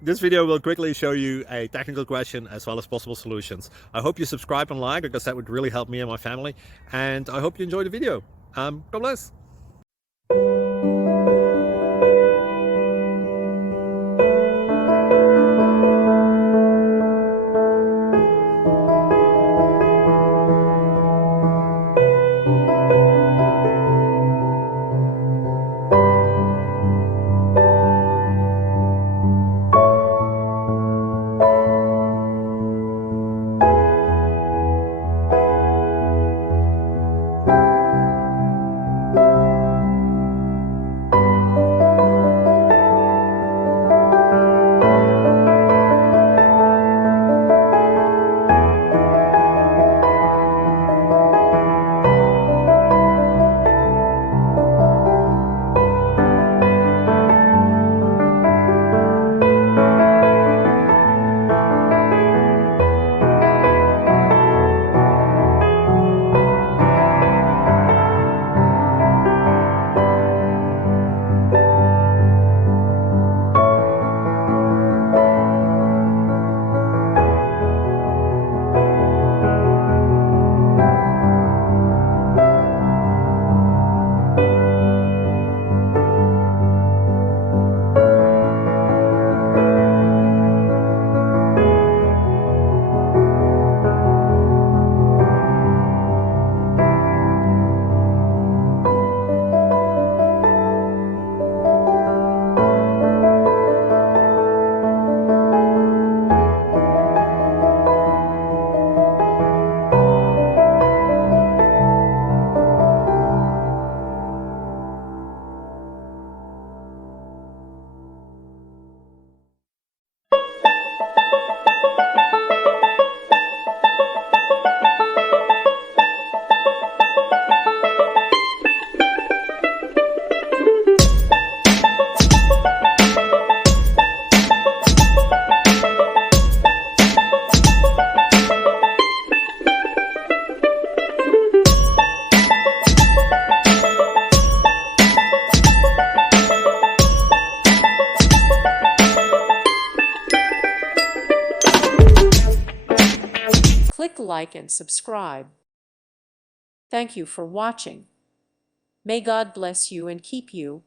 This video will quickly show you a technical question as well as possible solutions. I hope you subscribe and like, because that would really help me and my family. And I hope you enjoy the video. God bless. Click like and subscribe. Thank you for watching. May God bless you and keep you.